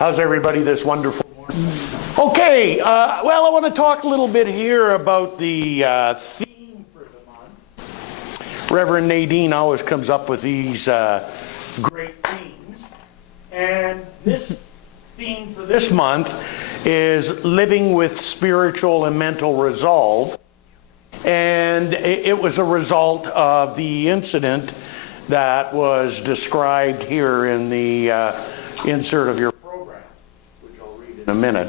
How's everybody this wonderful morning? Okay, well, I want to talk a little bit here about the theme for the month. Reverend Nadine always comes up with these great themes. And this theme for this month is living with spiritual and mental resolve. And it was a result of the incident that was described here in the insert of your program, which I'll read in a minute.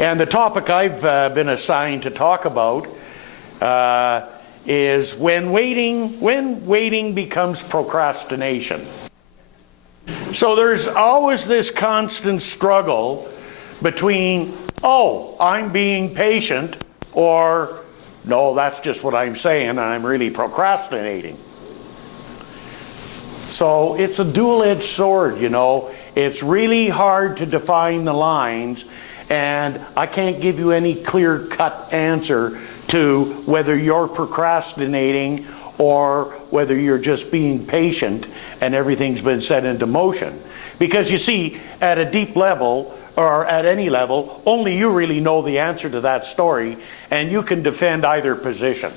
And the topic I've been assigned to talk about is when waiting becomes procrastination. So there's always this constant struggle between, oh, I'm being patient, or no, that's just what I'm saying, and I'm really procrastinating. So it's a dual-edged sword, you know. It's really hard to define the lines, and I can't give you any clear-cut answer to whether you're procrastinating or whether you're just being patient and everything's been set into motion. Because you see, at a deep level, or at any level, only you really know the answer to that story, and you can defend either position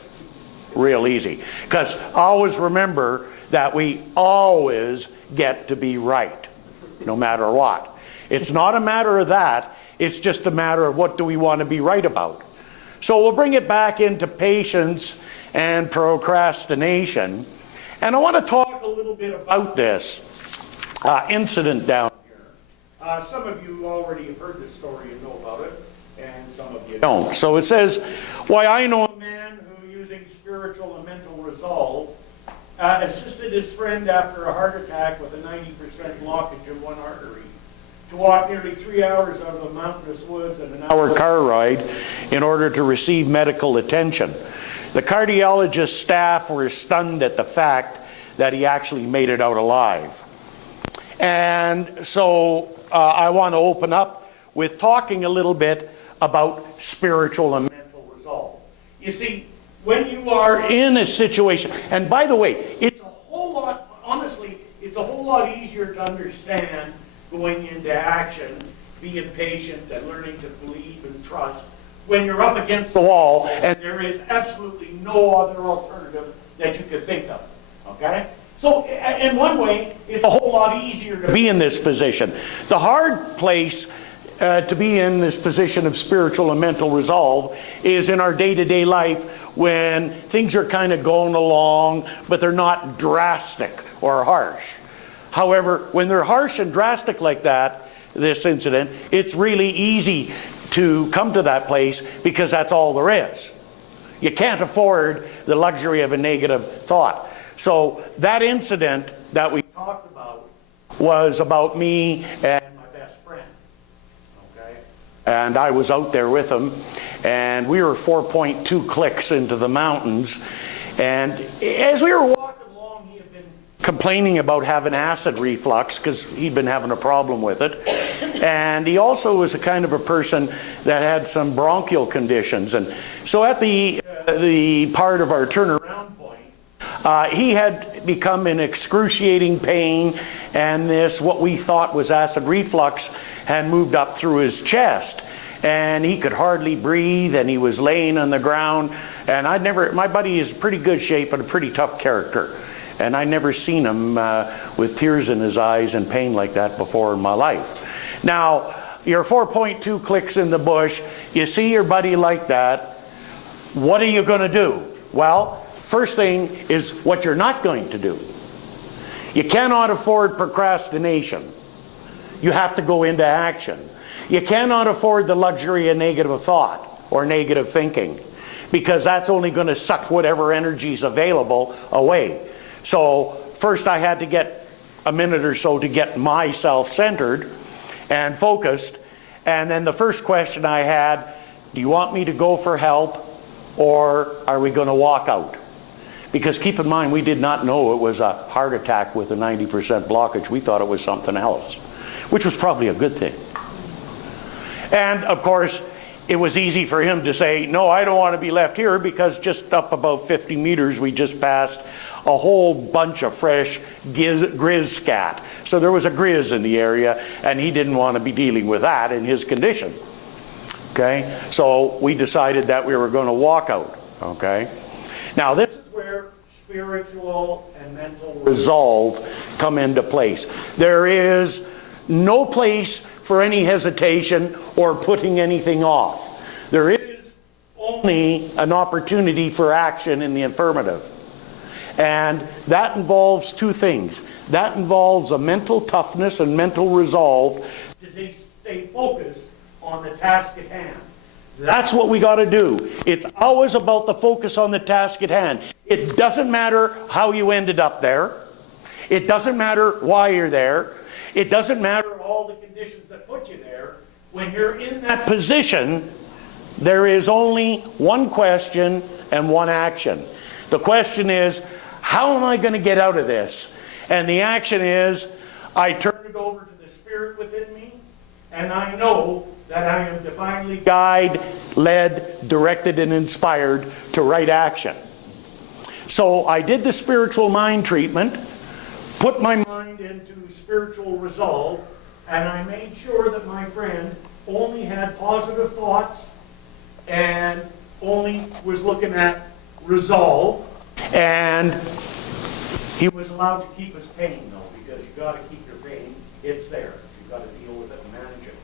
real easy. Because always remember that we always get to be right, no matter what. It's not a matter of that, it's just a matter of what do we want to be right about. So we'll bring it back into patience and procrastination. And I want to talk a little bit about this incident down here. Some of you already have heard this story and know about it, and some of you don't. So it says, why I know a man who, using spiritual and mental resolve, assisted his friend after a heart attack with a 90% blockage in one artery to walk nearly 3 hours out of the mountainous woods and an hour car ride in order to receive medical attention. The cardiologist staff were stunned at the fact that he actually made it out alive. And so I want to open up with talking a little bit about spiritual and mental resolve. You see, when you are in a situation, and by the way, it's a whole lot, honestly, it's a whole lot easier to understand going into action, being patient and learning to believe and trust when you're up against the wall and there is absolutely no other alternative that you could think of, okay? So in one way, it's a whole lot easier to be in this position. The hard place to be in this position of spiritual and mental resolve is in our day-to-day life when things are kind of going along, but they're not drastic or harsh. However, when they're harsh and drastic like that, this incident, it's really easy to come to that place because that's all there is. You can't afford the luxury of a negative thought. So that incident that we talked about was about me and my best friend. Okay? And I was out there with him, and we were 4.2 clicks into the mountains. And as we were walking along, he had been complaining about having acid reflux because he'd been having a problem with it. And he also was a kind of a person that had some bronchial conditions. And so at the part of our turnaround point, he had become in excruciating pain, and this, what we thought was acid reflux, had moved up through his chest. And he could hardly breathe, and he was laying on the ground. And my buddy is pretty good shape and a pretty tough character. And I'd never seen him with tears in his eyes and pain like that before in my life. Now, you're 4.2 clicks in the bush, you see your buddy like that, what are you going to do? Well, first thing is what you're not going to do. You cannot afford procrastination. You have to go into action. You cannot afford the luxury of negative thought or negative thinking, because that's only going to suck whatever energy is available away. So first I had to get a minute or so to get myself centered and focused. And then the first question I had, do you want me to go for help, or are we going to walk out? Because keep in mind, we did not know it was a heart attack with a 90% blockage. We thought it was something else, which was probably a good thing. And of course, it was easy for him to say, no, I don't want to be left here, because just up about 50 meters we just passed a whole bunch of fresh grizz scat. So there was a grizz in the area, and he didn't want to be dealing with that in his condition. Okay, so we decided that we were going to walk out. Okay, now this is where spiritual and mental resolve come into place. There is no place for any hesitation or putting anything off. There is only an opportunity for action in the affirmative. And that involves two things. That involves a mental toughness and mental resolve to stay focused on the task at hand. That's what we got to do. It's always about the focus on the task at hand. It doesn't matter how you ended up there. It doesn't matter why you're there. It doesn't matter all the conditions that put you there. When you're in that position, there is only one question and one action. The question is, how am I going to get out of this? And the action is, I turn it over to the Spirit within me, and I know that I am divinely guided, led, directed, and inspired to right action. So I did the spiritual mind treatment, put my mind into spiritual resolve, and I made sure that my friend only had positive thoughts and only was looking at resolve, and he was allowed to keep his pain, though, because you've got to keep your pain. It's there. You've got to deal with it and manage it.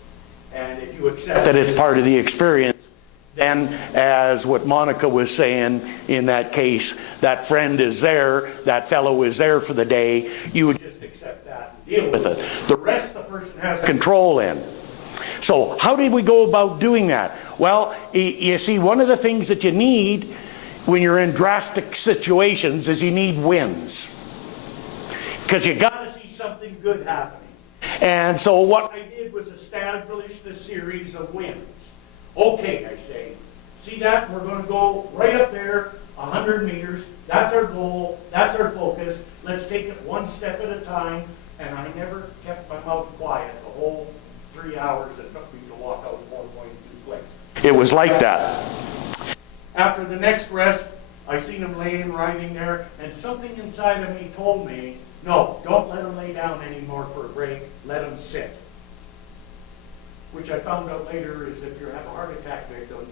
And if you accept that it's part of the experience, then, as what Monica was saying in that case, that friend is there, that fellow is there for the day, you would just accept that and deal with it. The rest the person has control in. So how did we go about doing that? Well, you see, one of the things that you need when you're in drastic situations is you need wins. Because you got to see something good happening. And so what I did was establish a series of wins. Okay, I say, see that? We're going to go right up there, 100 meters. That's our goal. That's our focus. Let's take it one step at a time. And I never kept my mouth quiet the whole 3 hours it took me to walk out 4.2 clicks. It was like that. After the next rest, I seen him laying, writhing there, and something inside of me told me, no, don't let him lay down anymore for a break. Let him sit. Which I found out later is if you have a heart attack victim,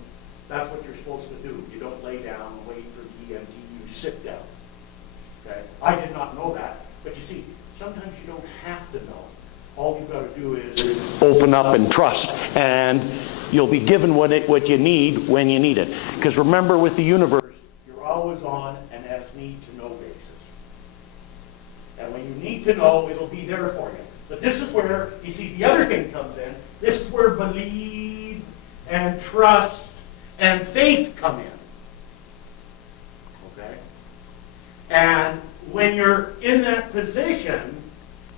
that's what you're supposed to do. You don't lay down and wait for the EMT, you sit down. Okay? I did not know that. But you see, sometimes you don't have to know. All you've got to do is open up and trust, and you'll be given what you need when you need it. Because remember, with the universe, you're always on an as-need-to-know basis. And when you need to know, it'll be there for you. But this is where, you see, the other thing comes in. This is where believe and trust and faith come in. Okay? And when you're in that position,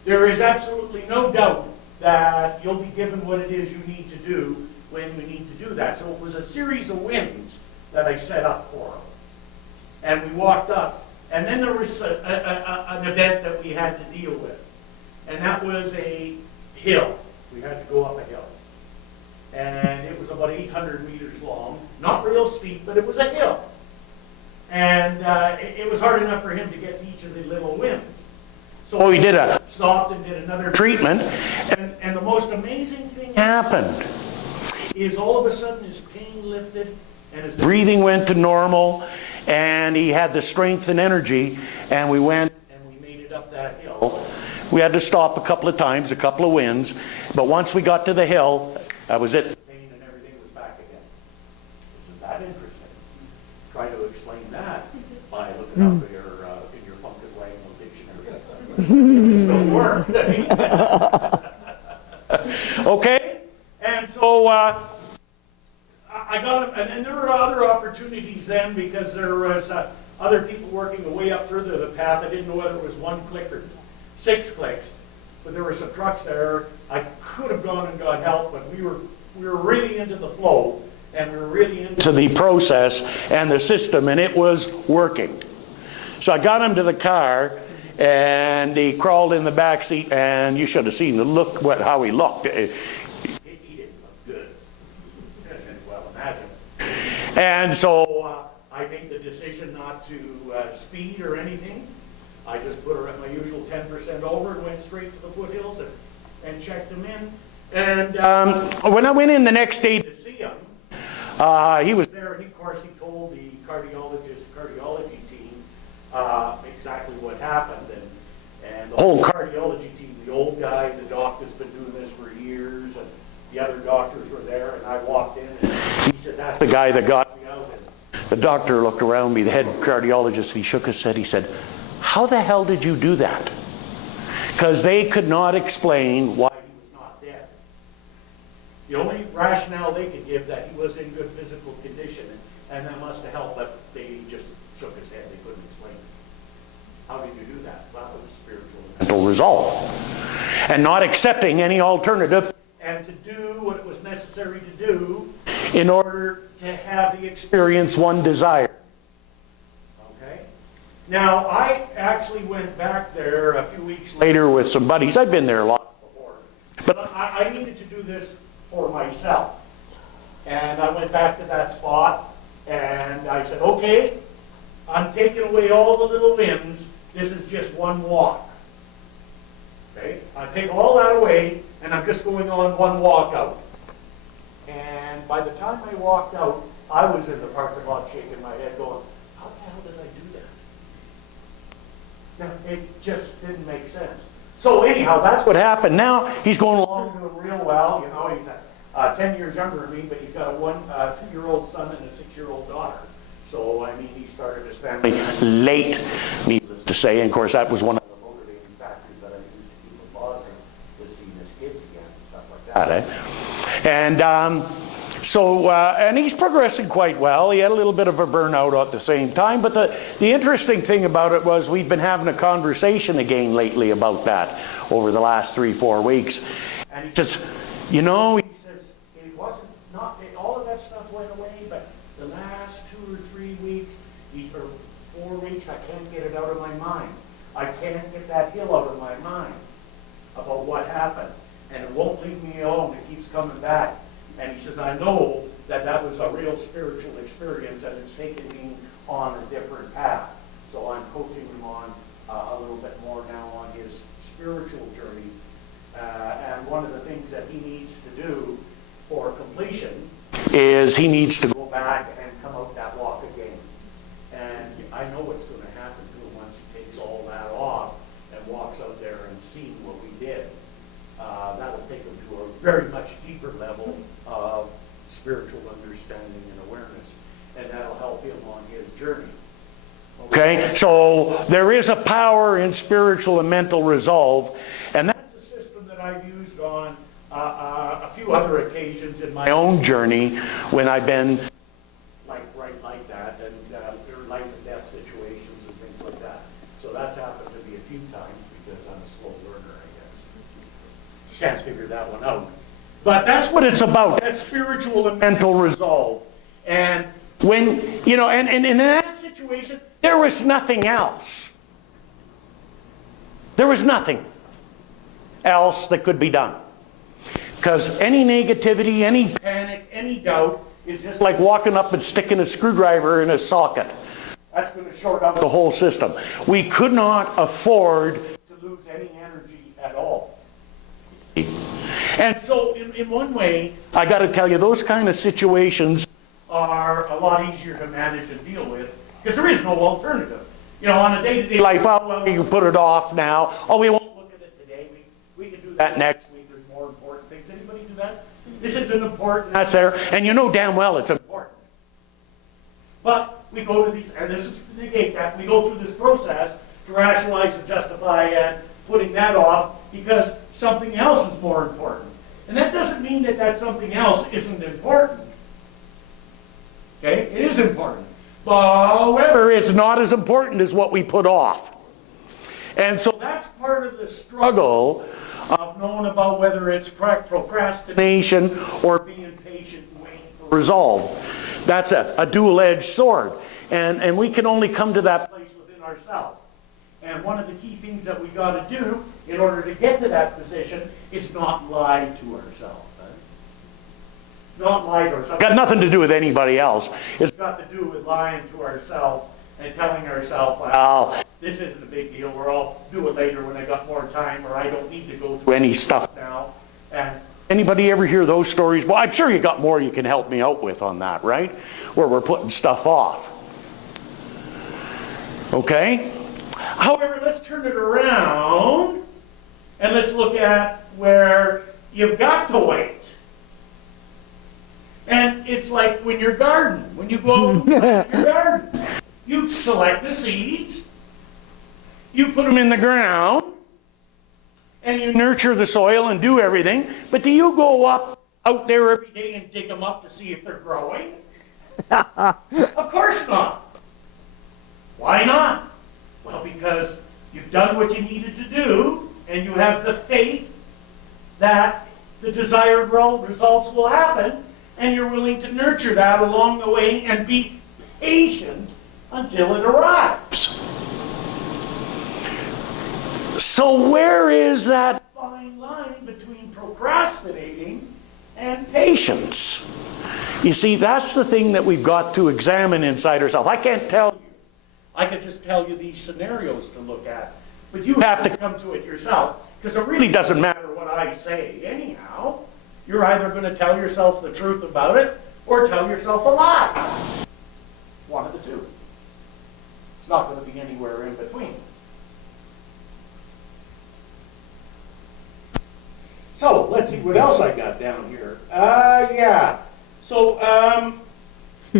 there is absolutely no doubt that you'll be given what it is you need to do when you need to do that. So it was a series of wins that I set up for them. And we walked up. And then there was an event that we had to deal with. And that was a hill. We had to go up a hill. And it was about 800 meters long. Not real steep, but it was a hill. And it was hard enough for him to get to each of the little wins. So we stopped and did another treatment. And the most amazing thing happened is all of a sudden his pain lifted and his breathing went to normal. And he had the strength and energy. And we went and we made it up that hill. We had to stop a couple of times, a couple of wins. But once we got to the hill, that was it. The pain and everything was back again. Isn't that interesting? Try to explain that by looking up in your Funkus Wagner dictionary. It still worked. Okay? And so I got him, and there were other opportunities then because there was other people working way up further the path. I didn't know whether it was 1 click or 6 clicks, but there were some trucks there. I could have gone and got help, but we were really into the flow, and we were really into the process and the system, and it was working. So I got him to the car, and he crawled in the back seat, and you should have seen the look, how he looked. He didn't look good, as you can well imagine. And so I made the decision not to speed or anything. I just put her at my usual 10% over and went straight to the foothills and checked him in. And when I went in the next day to see him, he was there, and of course he told the cardiology team exactly what happened. And the whole cardiology team, the old guy, the doc that's been doing this for years, and the other doctors were there, and I walked in, and he said, "That's the guy that got me out." And the doctor looked around me, the head cardiologist, he shook his head, he said, "How the hell did you do that?" Because they could not explain why he was not dead. The only rationale they could give that he was in good physical condition, and that must have helped, but they just shook his head. They couldn't explain it. How did you do that? Well, it was spiritual and mental resolve. And not accepting any alternative, and to do what it was necessary to do in order to have the experience one desired. Okay? Now, I actually went back there a few weeks later with some buddies. I've been there a lot before. But I needed to do this for myself. And I went back to that spot, and I said, okay, I'm taking away all the little limbs. This is just one walk. Okay? I take all that away, and I'm just going on one walk out. And by the time I walked out, I was in the parking lot shaking my head going, how the hell did I do that? Now, it just didn't make sense. So anyhow, that's what happened. Now he's going along doing real well. You know, he's 10 years younger than me, but he's got a 2-year-old son and a 6-year-old daughter. So, I mean, he started his family late, needless to say. And of course, that was one of the motivating factors that I used to keep him positive, was seeing his kids again and stuff like that. And and he's progressing quite well. He had a little bit of a burnout at the same time. But the interesting thing about it was we've been having a conversation again lately about that over the last 3-4 weeks. And he says, you know, he says, it wasn't, all of that stuff went away, but the last 2 or 3 weeks, or 4 weeks, I can't get it out of my mind. I can't get that hill out of my mind about what happened. And it won't leave me alone. It keeps coming back. And he says, I know that that was a real spiritual experience, and it's taken me on a different path. So I'm coaching him on a little bit more now on his spiritual journey. And one of the things that he needs to do for completion is he needs to go back and come out that walk again. And I know what's going to happen to him once he takes all that off and walks out there and sees what we did. That'll take him to a very much deeper level of spiritual understanding and awareness, and that'll help him on his journey. Okay, so there is a power in spiritual and mental resolve, and that's a system that I've used on a few other occasions in my own journey when I've been like that, and there are life and death situations and things like that. So that's happened to me a few times because I'm a slow learner, I guess. Can't figure that one out. But that's what it's about. That's spiritual and mental resolve. And when, you know, and in that situation, there was nothing else. There was nothing else that could be done. Because any negativity, any panic, any doubt is just like walking up and sticking a screwdriver in a socket. That's going to short out the whole system. We could not afford to lose any energy at all. And so, in one way, I got to tell you, those kind of situations are a lot easier to manage and deal with, because there is no alternative. You know, on a day-to-day life, oh, well, you can put it off now. Oh, we won't look at it today. We can do that next week. There's more important things. Anybody do that? This isn't important. That's there. And you know damn well it's important. But we go to these, and this is to negate that, we go through this process to rationalize and justify and putting that off because something else is more important. And that doesn't mean that that something else isn't important. Okay? It is important. However, it's not as important as what we put off. And so that's part of the struggle of knowing about whether it's procrastination or being patient and waiting for resolve. That's a dual-edged sword. And we can only come to that place within ourselves. And one of the key things that we got to do in order to get to that position is not lie to ourselves. Not lie to ourselves. It's got nothing to do with anybody else. It's got to do with lying to ourselves and telling ourselves, well, this isn't a big deal, or I'll do it later when I got more time, or I don't need to go through any stuff now. And anybody ever hear those stories? Well, I'm sure you got more you can help me out with on that, right? Where we're putting stuff off. Okay? However, let's turn it around and let's look at where you've got to wait. And it's like when you're gardening, when you go out and plant your garden. You select the seeds, you put them in the ground, and you nurture the soil and do everything. But do you go out there every day and dig them up to see if they're growing? Of course not. Why not? Well, because you've done what you needed to do, and you have the faith that the desired results will happen, and you're willing to nurture that along the way and be patient until it arrives. So where is that fine line between procrastinating and patience? You see, that's the thing that we've got to examine inside ourselves. I can't tell you. I could just tell you these scenarios to look at. But you have to come to it yourself, because it really doesn't matter what I say anyhow. You're either going to tell yourself the truth about it or tell yourself a lie. One of the two. It's not going to be anywhere in between. So, let's see what else I got down here. Yeah. So,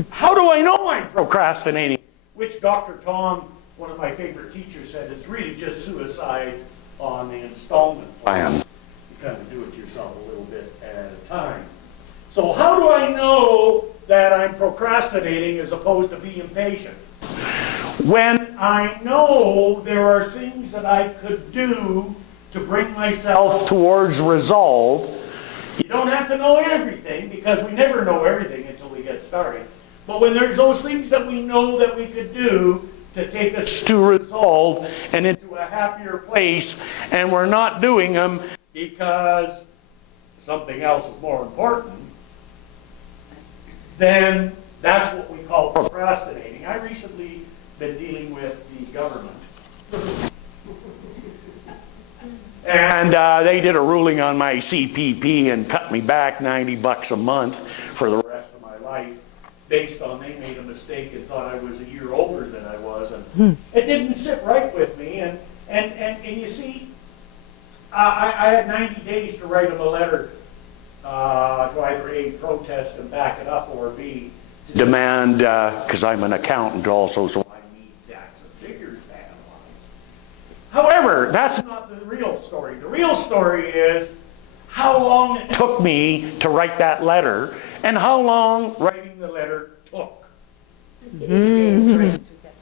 how do I know I'm procrastinating? Which Dr. Tom, one of my favorite teachers, said is really just suicide on the installment plan. You kind of do it yourself a little bit at a time. So how do I know that I'm procrastinating as opposed to being patient? When I know there are things that I could do to bring myself towards resolve. You don't have to know everything, because we never know everything until we get started. But when there's those things that we know that we could do to take us to resolve and into a happier place, and we're not doing them because something else is more important, then that's what we call procrastinating. I recently been dealing with the government. And they did a ruling on my CPP and cut me back $90 a month for the rest of my life, based on they made a mistake and thought I was a year older than I was, and it didn't sit right with me. And you see, I had 90 days to write them a letter to either A, protest and back it up, or B, to demand, because I'm an accountant also, so I need facts and figures to analyze. However, that's not the real story. The real story is how long it took me to write that letter, and how long writing the letter took.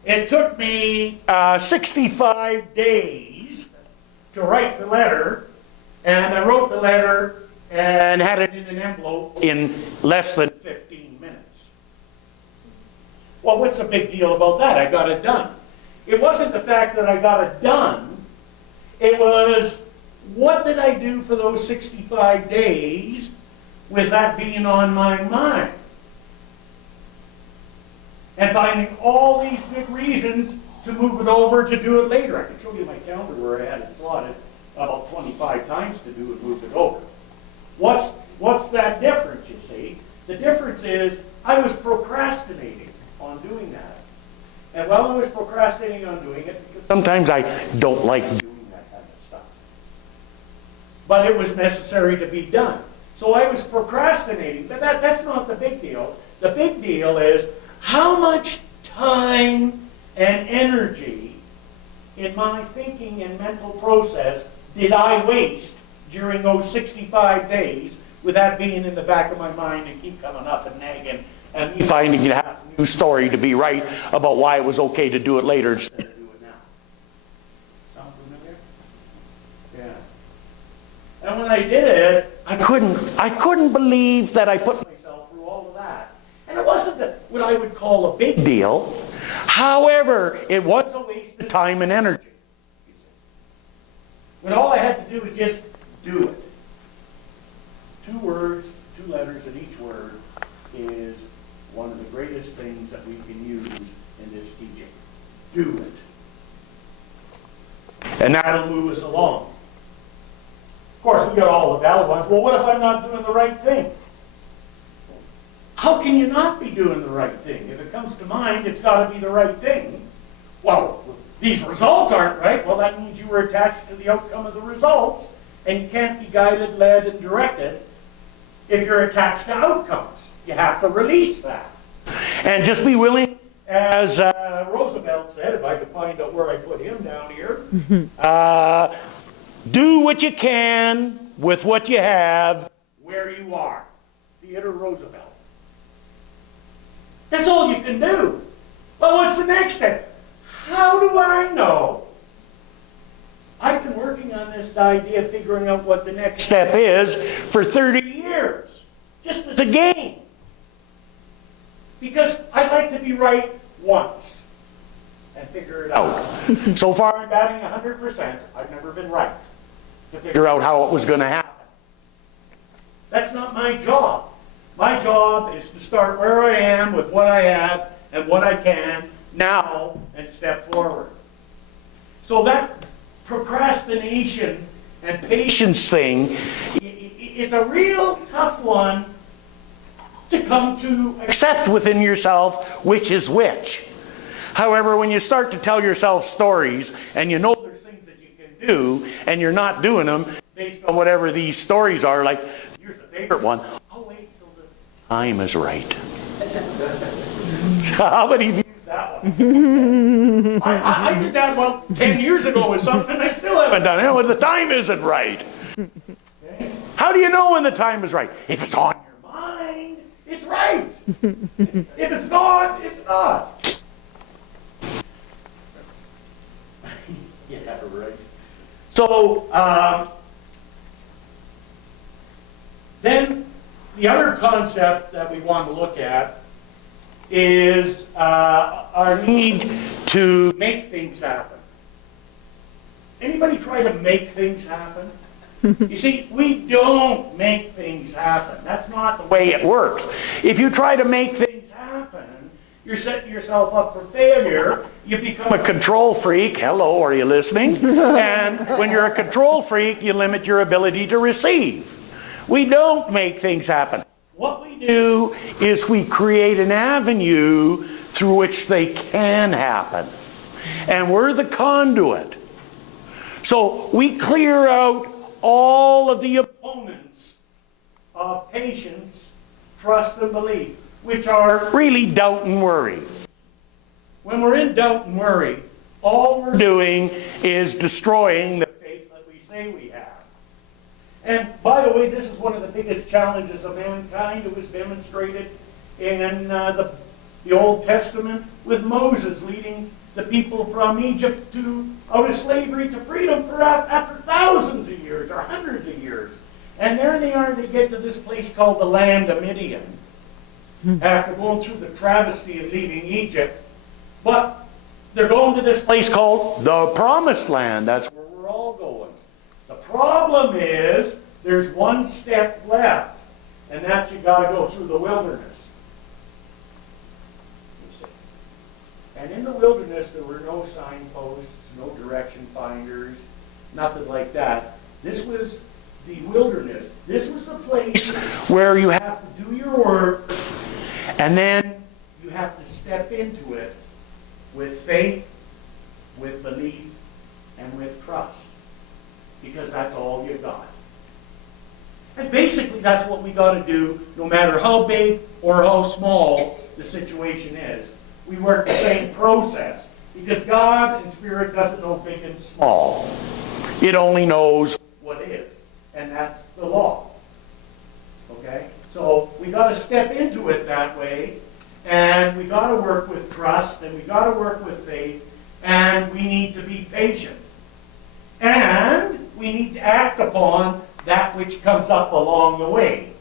It took me 65 days to write the letter, and I wrote the letter and had it in an envelope in less than 15 minutes. Well, what's the big deal about that? I got it done. It wasn't the fact that I got it done. It was, what did I do for those 65 days with that being on my mind? And finding all these good reasons to move it over, to do it later. I can show you my calendar where I had it slotted about 25 times to do it, move it over. What's that difference, you see? The difference is I was procrastinating on doing that. And while I was procrastinating on doing it, because sometimes I don't like doing that kind of stuff, but it was necessary to be done. So I was procrastinating, but that's not the big deal. The big deal is how much time and energy in my thinking and mental process did I waste during those 65 days, with that being in the back of my mind and keep coming up and nagging, and me finding it have a new story to be right about why it was okay to do it later instead of do it now. Sound familiar? Yeah. And when I did it, I couldn't believe that I put myself through all of that. And it wasn't what I would call a big deal. However, it was a waste of time and energy. When all I had to do was just do it. 2 words, 2 letters, and each word is one of the greatest things that we can use in this teaching. Do it. And that'll move us along. Of course, we got all the valid ones. Well, what if I'm not doing the right thing? How can you not be doing the right thing? If it comes to mind, it's got to be the right thing. Well, these results aren't right. Well, that means you were attached to the outcome of the results, and you can't be guided, led, and directed if you're attached to outcomes. You have to release that. And just be willing, as Roosevelt said, if I could find out where I put him down here, do what you can with what you have where you are. Theodore Roosevelt. That's all you can do. Well, what's the next step? How do I know? I've been working on this idea of figuring out what the next step is for 30 years. Just as a game. Because I'd like to be right once and figure it out. So far I'm batting 100%. I've never been right to figure out how it was going to happen. That's not my job. My job is to start where I am with what I have and what I can now and step forward. So that procrastination and patience thing, it's a real tough one to come to accept within yourself which is which. However, when you start to tell yourself stories and you know there's things that you can do and you're not doing them based on whatever these stories are, like here's a favorite one, I'll wait till the time is right. How many of you use that one? I did that about 10 years ago with something and I still haven't done it when the time isn't right. Okay? How do you know when the time is right? If it's on your mind, it's right. If it's not, it's not. Yeah, right. So, then the other concept that we want to look at is our need to make things happen. Anybody try to make things happen? You see, we don't make things happen. That's not the way it works. If you try to make things happen, you're setting yourself up for failure. You become a control freak. Hello, are you listening? And when you're a control freak, you limit your ability to receive. We don't make things happen. What we do is we create an avenue through which they can happen. And we're the conduit. So we clear out all of the opponents of patience, trust, and belief, which are really doubt and worry. When we're in doubt and worry, all we're doing is destroying the faith that we say we have. And by the way, this is one of the biggest challenges of mankind. It was demonstrated in the Old Testament with Moses leading the people from Egypt out of slavery to freedom after thousands of years or hundreds of years. And there they are, they get to this place called the land of Midian after going through the travesty of leaving Egypt. But they're going to this place called the Promised Land. That's where we're all going. The problem is there's one step left, and that's you got to go through the wilderness. And in the wilderness, there were no signposts, no direction finders, nothing like that. This was the wilderness. This was the place where you have to do your work, and then you have to step into it with faith, with belief, and with trust. Because that's all you got. And basically, that's what we got to do, no matter how big or how small the situation is. We work the same process because God and Spirit doesn't know big and small. It only knows what is, and that's the law. Okay? So we got to step into it that way, and we got to work with trust, and we got to work with faith, and we need to be patient. And we need to act upon that which comes up along the way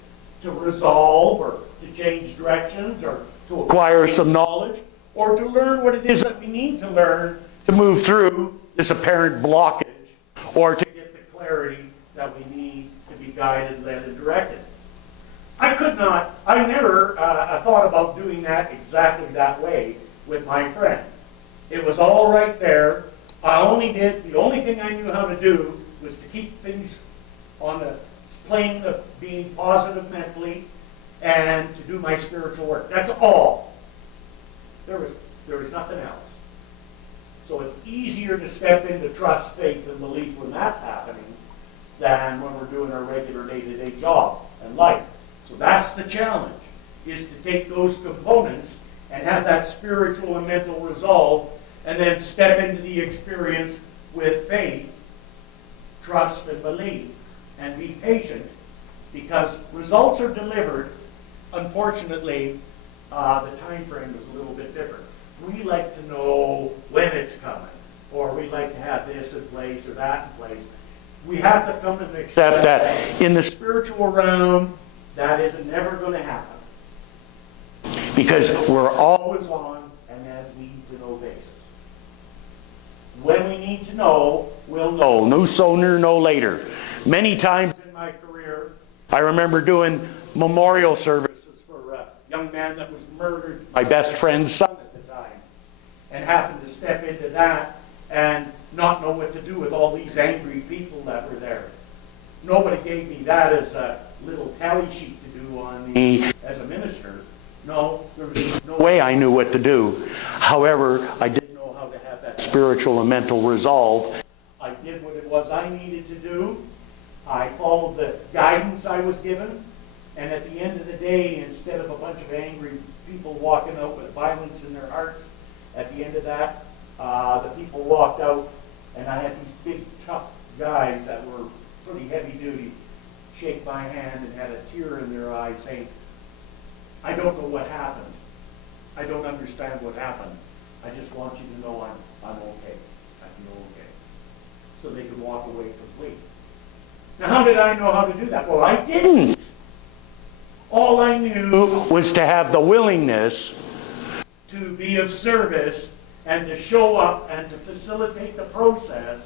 to resolve or to change directions or to acquire some knowledge, or to learn what it is that we need to learn to move through this apparent blockage, or to get the clarity that we need to be guided, led, and directed. I never thought about doing that exactly that way with my friend. It was all right there. the only thing I knew how to do was to keep things on the plane of being positive mentally and to do my spiritual work. That's all. There was nothing else. So it's easier to step into trust, faith, and belief when that's happening than when we're doing our regular day-to-day job and life. So that's the challenge, is to take those components and have that spiritual and mental resolve and then step into the experience with faith, trust, and belief, and be patient, because results are delivered. Unfortunately, the time frame is a little bit different. We like to know when it's coming, or we like to have this in place or that in place. We have to come to accept that in the spiritual realm, that is never going to happen, because we're always on an as-need-to-know basis. When we need to know, we'll know. No sooner, no later. Many times in my career, I remember doing memorial services for a young man that was murdered, my best friend's son at the time, and having to step into that and not know what to do with all these angry people that were there. Nobody gave me that as a little tally sheet to do on me as a minister. No, there was no way I knew what to do. However, I did know how to have that spiritual and mental resolve. I did what it was I needed to do. I followed the guidance I was given. And at the end of the day, instead of a bunch of angry people walking out with violence in their hearts, at the end of that, the people walked out, and I had these big, tough guys that were pretty heavy duty shake my hand and had a tear in their eye saying, I don't know what happened. I don't understand what happened. I just want you to know I'm okay. I feel okay. So they could walk away complete. Now, how did I know how to do that? Well, I didn't. All I knew was to have the willingness to be of service and to show up and to facilitate the process.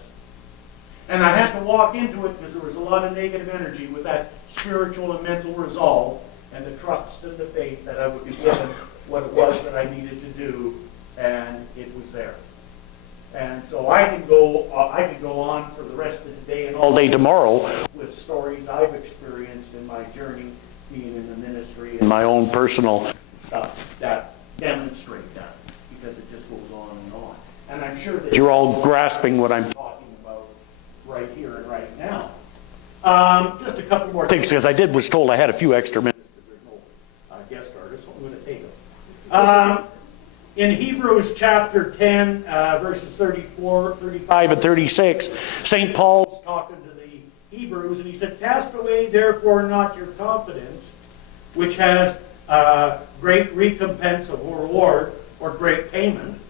And I had to walk into it because there was a lot of negative energy with that spiritual and mental resolve and the trust and the faith that I would be given what it was that I needed to do, and it was there. And so I could go on for the rest of the day and all day tomorrow with stories I've experienced in my journey being in the ministry and my own personal stuff that demonstrate that, because it just goes on and on. And I'm sure that you're all grasping what I'm talking about right here and right now. Just a couple more things, because I was told I had a few extra minutes because there's no guest artist, so I'm going to take them. In Hebrews chapter 10, verses 34, 35, and 36, St. Paul's talking to the Hebrews, and he said, cast away therefore not your confidence, which has great recompense of reward, or great payment,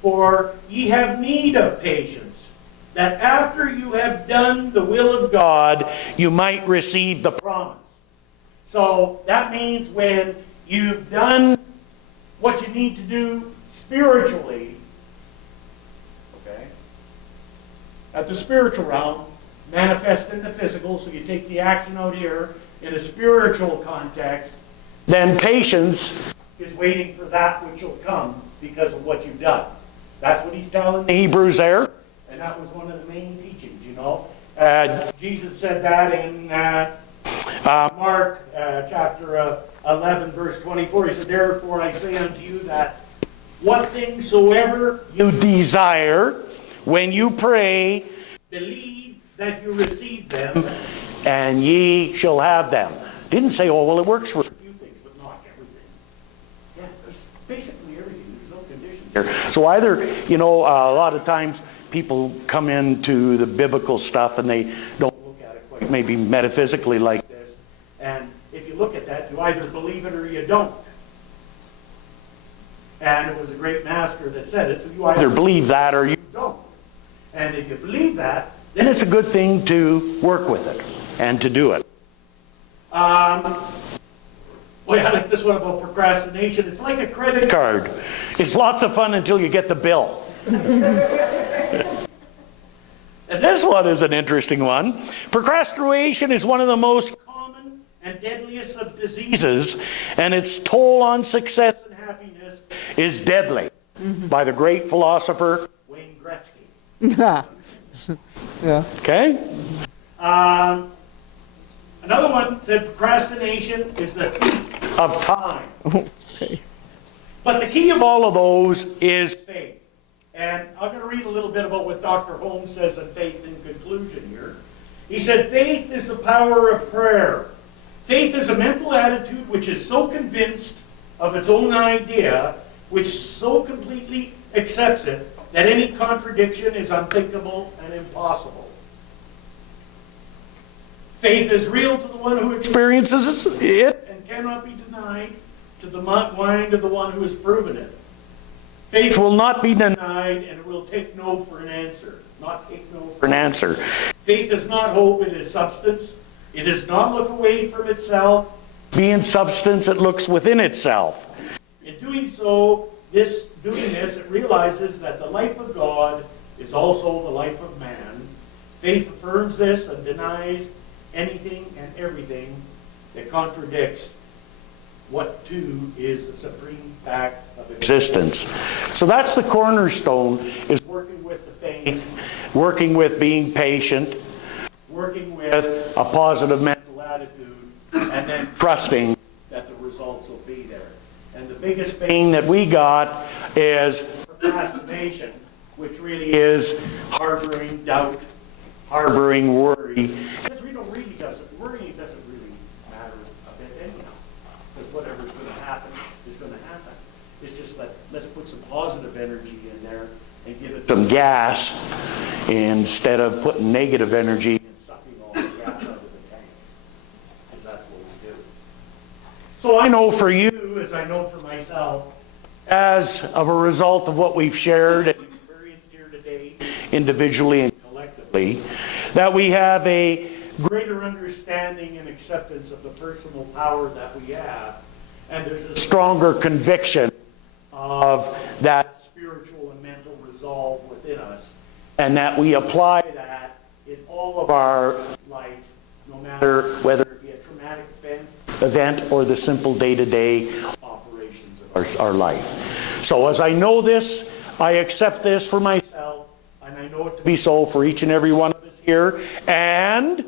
for ye have need of patience, that after you have done the will of God, you might receive the promise. So that means when you've done what you need to do spiritually, okay, at the spiritual realm, manifest in the physical, so you take the action out here in a spiritual context, then patience is waiting for that which will come because of what you've done. That's what he's telling the Hebrews there, and that was one of the main teachings, you know. Jesus said that in Mark chapter 11, verse 24. He said, therefore I say unto you that what things soever you desire, when you pray, believe that you receive them, and ye shall have them. Didn't say, oh, well, it works for a few things, but not everything. Yeah, it's basically everything. There's no conditions here. So either, you know, a lot of times people come into the biblical stuff and they don't look at it quite maybe metaphysically like this. And if you look at that, you either believe it or you don't. And it was a great master that said it, so you either believe that or you don't. And if you believe that, then it's a good thing to work with it and to do it. Boy, I like this one about procrastination. It's like a credit card. It's lots of fun until you get the bill. And this one is an interesting one. Procrastination is one of the most common and deadliest of diseases, and its toll on success and happiness is deadly. By the great philosopher Wayne Gretzky. Yeah. Okay? Another one said procrastination is the thief of time. Okay. But the key of all of those is faith. And I'm going to read a little bit about what Dr. Holmes says on faith in conclusion here. He said, faith is the power of prayer. Faith is a mental attitude which is so convinced of its own idea, which so completely accepts it, that any contradiction is unthinkable and impossible. Faith is real to the one who experiences it and cannot be denied to the mind of the one who has proven it. Faith will not be denied, and it will take no for an answer. Not take no for an answer. Faith is not hope, it is substance. It does not look away from itself. Being substance, it looks within itself. In doing so, doing this, it realizes that the life of God is also the life of man. Faith affirms this and denies anything and everything that contradicts what too is the supreme fact of existence. So that's the cornerstone, is working with the faith, working with being patient, working with a positive mental attitude, and then trusting that the results will be there. And the biggest thing that we got is procrastination, which really is harboring doubt, harboring worry. Because worrying doesn't really matter a bit anyhow. Because whatever's going to happen is going to happen. It's just that let's put some positive energy in there and give it some gas instead of putting negative energy and sucking all the gas out of the tank. Because that's what we do. So I know for you, as I know for myself, as of a result of what we've shared and experienced here today, individually and collectively, that we have a greater understanding and acceptance of the personal power that we have, and there's a stronger conviction of that spiritual and mental resolve within us, and that we apply that in all of our life, no matter whether it be a traumatic event or the simple day-to-day operations of our life. So as I know this, I accept this for myself, and I know it to be so for each and every one of us here, and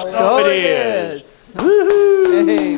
so it is. Woohoo! Hey.